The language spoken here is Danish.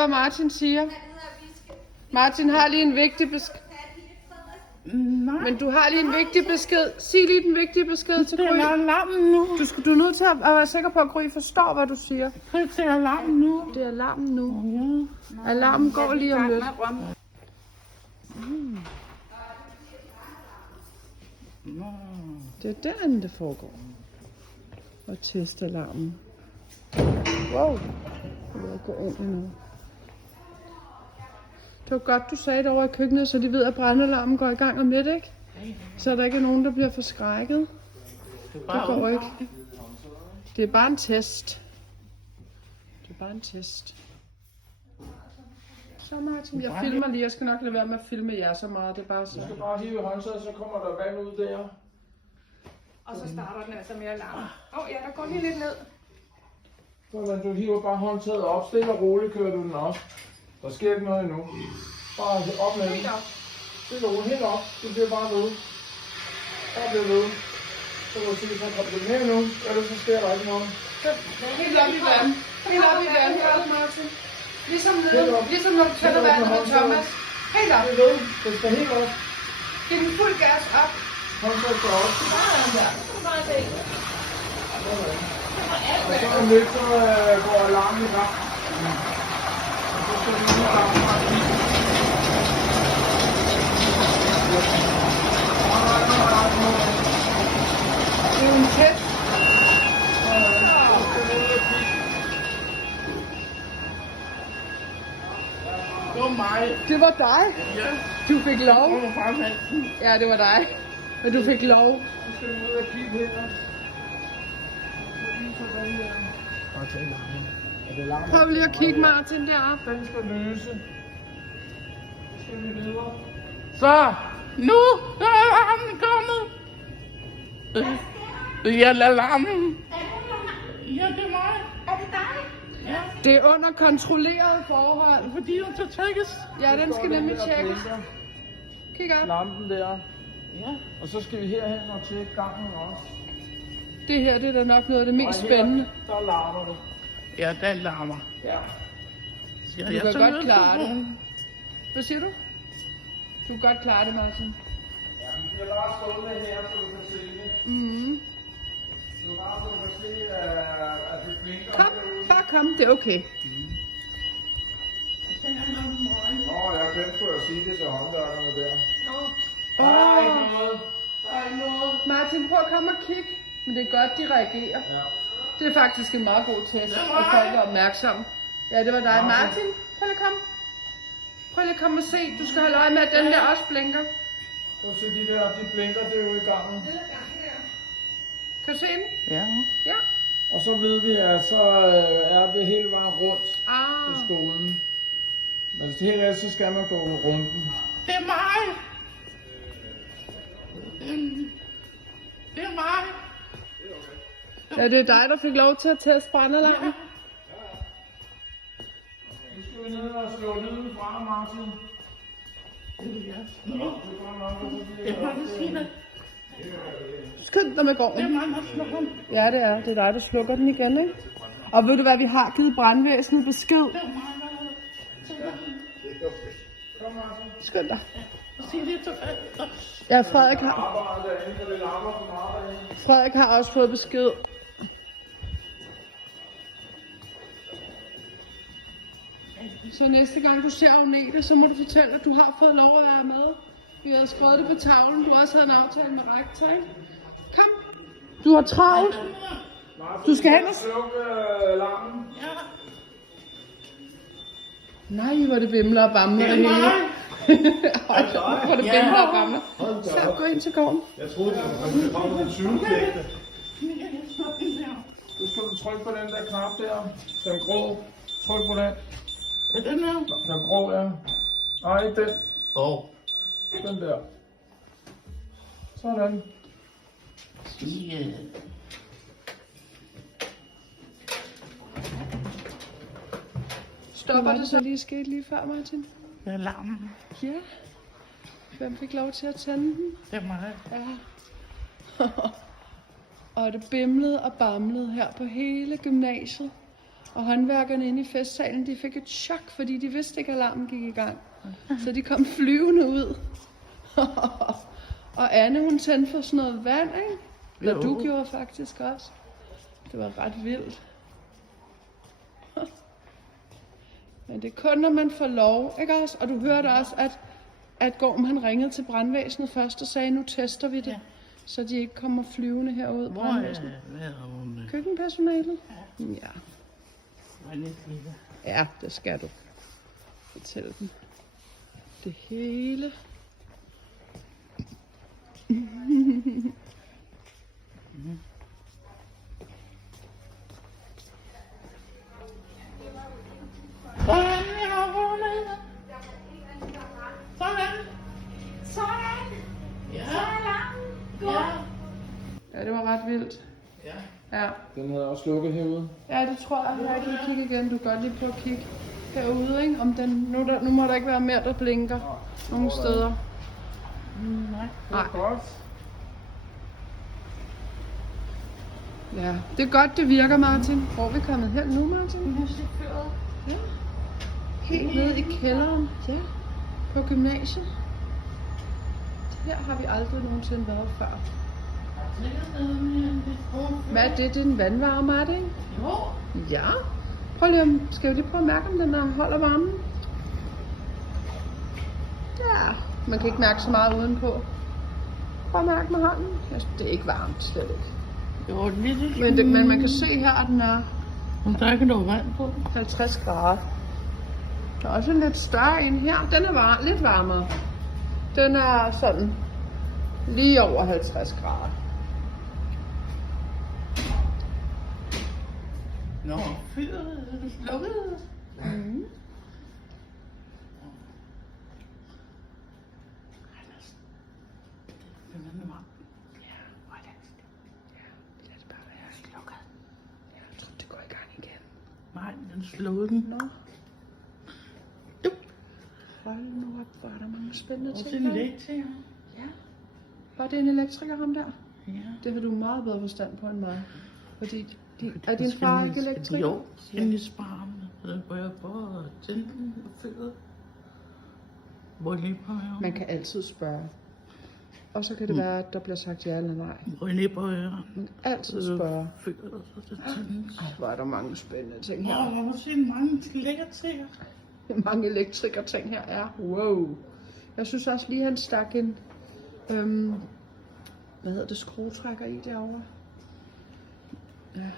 Hvad Martin siger. Martin har lige en vigtig besked. Men du har lige en vigtig besked. Sig lige den vigtige besked til Gry. Det er alarmen nu. Du er nødt til at være sikker på, at Gry forstår, hvad du siger. Det er alarmen nu. Det er alarmen nu. Ja. Alarmen går lige om lidt. Det er derinde, det foregår. Og teste alarmen. Wow. Jeg vil gå ind nu. Det var godt, du sagde det over i køkkenet, så de ved, at brandalarmen går i gang om lidt, ikke? Så der ikke er nogen, der bliver forskrækket. Det går ikke. Det er bare en test. Det er bare en test. Så Martin, jeg filmer lige. Jeg skal nok lade være med at filme jer så meget. Det er bare så. Du skal bare hive håndtaget, så kommer der vand ud der. Og så starter den altså med alarm. Ja, der går lige lidt ned. Så du hiver bare håndtaget op. Stille og roligt kører du den op. Der sker ikke noget endnu. Bare op med den. Stille og roligt. Helt op. Det bliver bare ved. Bare bliver ved. Så må du sige, at der bliver mere nu. Ellers så sker der ikke noget. Helt op i vand. Helt op i vand, Martin. Ligesom når du tænder vandet med Thomas. Helt op. Det er ved. Det skal helt op. Giv den fuld gas op. Håndtaget skal op. Sådan der. Og så om lidt, så går alarmen i gang. Og så skal vi lige alarmen fra Det er jo en test. Det var mig. Det var dig. Ja. Du fik lov. Det var bare mand. Ja, det var dig. Men du fik lov. Nu skal vi ud og kigge her. Og til alarmen. Er det alarmen? Prøv lige at kigge, Martin, deroppe. Den skal løse. Så skal vi videre. Så, nu er alarmen kommet. Ja, alarmen. Ja, det er mig. Er det dig? Ja. Det er under kontrolleret forhold. Fordi den skal tjekkes. Ja, den skal nemlig tjekkes. Kig op. Lampen der. Ja. Og så skal vi herhen og tjekke gangen også. Det her det er da nok noget af det mest spændende. Der larmer det. Ja, der larmer. Ja. Siger Du jeg kan så godt noget klare på? det. Hvad siger du? Du kan godt klare det, Martin. Ja, men det er bare stående her, så du kan se det. Mhm. Du bare så du kan se, at det blinker. Kom, bare kom. Det er okay. Nå, jeg glemte sgu at sige det til håndværkerne der. Åh, Der er ikke noget. Der er ikke noget. Martin, prøv at komme og kigge. Men det er godt, de reagerer. Ja. Det er faktisk en meget god test, at folk er opmærksomme. Ja, det var dig. Martin, prøv lige at komme. Prøv lige at komme og se. Du skal holde øje med, at den der også blinker. Prøv at se de der, de blinker, det er jo i gangen. Kan du se den? Ja. Ja. Og så ved vi, at så er det hele vejen rundt på Ah. stolen. Men helt ellers, så skal man gå runden. Det er mig. Det er mig. Ja, det er dig, der fik lov til at teste brandalarmen. Nu skal vi ned og slå lyden fra, Martin. Det er faktisk fint. Skynd dig med Det er gården. mig, der slår ham. Ja, det er. Det er dig, der slukker den igen, ikke? Og ved du hvad, vi har givet brandvæsenet besked. Det er mig, Kom, Martin. Skynd dig. Sig det til Ja, Frederik har, Arbejder derinde, for det larmer for meget derinde. Frederik har også fået besked. Så næste gang du ser Agnete, så må du fortælle, at du har fået lov at være med. Vi har skrevet det på tavlen. Du har også havde en aftale med rektor, ikke? Kom. Du har travlt. Du skal hen og... Sluk alarmen. Ja. Nej, hvor det bimler og bamler det hele. Hold da op, hvor det bimler og bamler. Så gå ind til gården. Jeg troede, det kom med den 20 knægte. Nu skal du trykke på den der knap der. Den grå. Tryk på den. Er den her? Den grå, ja. Nej, ikke den. Den der. Sådan. Yeah. Stopper det så lige sket lige før, Martin? Det er alarmen. Ja. Hvem fik lov til at tænde den? Det er mig. Ja. Og det bimlede og bamlede her på hele gymnasiet. Og håndværkerne inde i festsalen, de fik et chok, fordi de vidste ikke, at alarmen gik i gang. Så de kom flyvende ud. Og Anne, hun tændte for sådan noget vand, ikke? Eller Jo. du gjorde faktisk også. Det var ret vildt. Men det er kun, når man får lov, ikke også? Og du hørte også, at Gorm han ringede til brandvæsenet først og sagde, nu tester vi det. Ja. Så de ikke kommer flyvende herud. Hvor Brandvæsenet. er hun? Køkkenpersonalet? Ja. Hvor er det lille? Ja, det skal du. Fortæl dem. Det hele. Sådan, jeg går ned. Sådan. Sådan. Ja. Så er alarmen gået. Ja. Ja, det var ret vildt. Ja. Ja. Den havde også lukket herude. Ja, det tror jeg. Jeg kan lige kigge igen. Du kan godt lige prøve at kigge herude, ikke? Om den, nu må der ikke være mere, der blinker nogle steder. Nej. Det er godt. Ja, det er godt, det virker, Martin. Hvor er vi kommet hen nu, Martin? Ja. Helt nede i kælderen. Ja. På gymnasiet. Her har vi aldrig nogensinde været før. Hvad er det? Det er en vandvarme, er det ikke? Jo. Ja. Prøv lige, skal vi lige prøve at mærke, om den her holder varmen? Ja, man kan ikke mærke så meget udenpå. Prøv at mærke med hånden. Det er ikke varmt, slet ikke. Jo, lidt. Men man kan se her, at den er Men der er ikke noget vand på. 50 grader. Der er også en lidt større en her. Den er lidt varmere. Den er sådan lige over 50 grader. Nå, fyret er slukket. Mm. Lad det bare være slukket. Jeg tror, det går i gang igen. Nej, den slukkede den. Nå. Hold nu op, hvor er der mange spændende Og ting. til en elektriker. Ja. Var det en elektriker, ham der? Ja. Det har du meget bedre forstand på end mig. Fordi, er din far ikke elektriker? Jo, kendisbarn. Hvor jeg prøver at tænde den og fyret. Hvor jeg lige prøver. Man kan altid spørge. Og så kan det være, at der bliver sagt ja eller nej. Hvor jeg lige prøver. Man kan altid spørge. Fyret og så det tændes. Ej, hvor er der mange spændende ting Åh, her. hvor må se mange elektriker. Mange elektriker ting her er. Wow. Jeg synes også lige, han stak en, hvad hedder det, skruetrækker i derovre. Ja.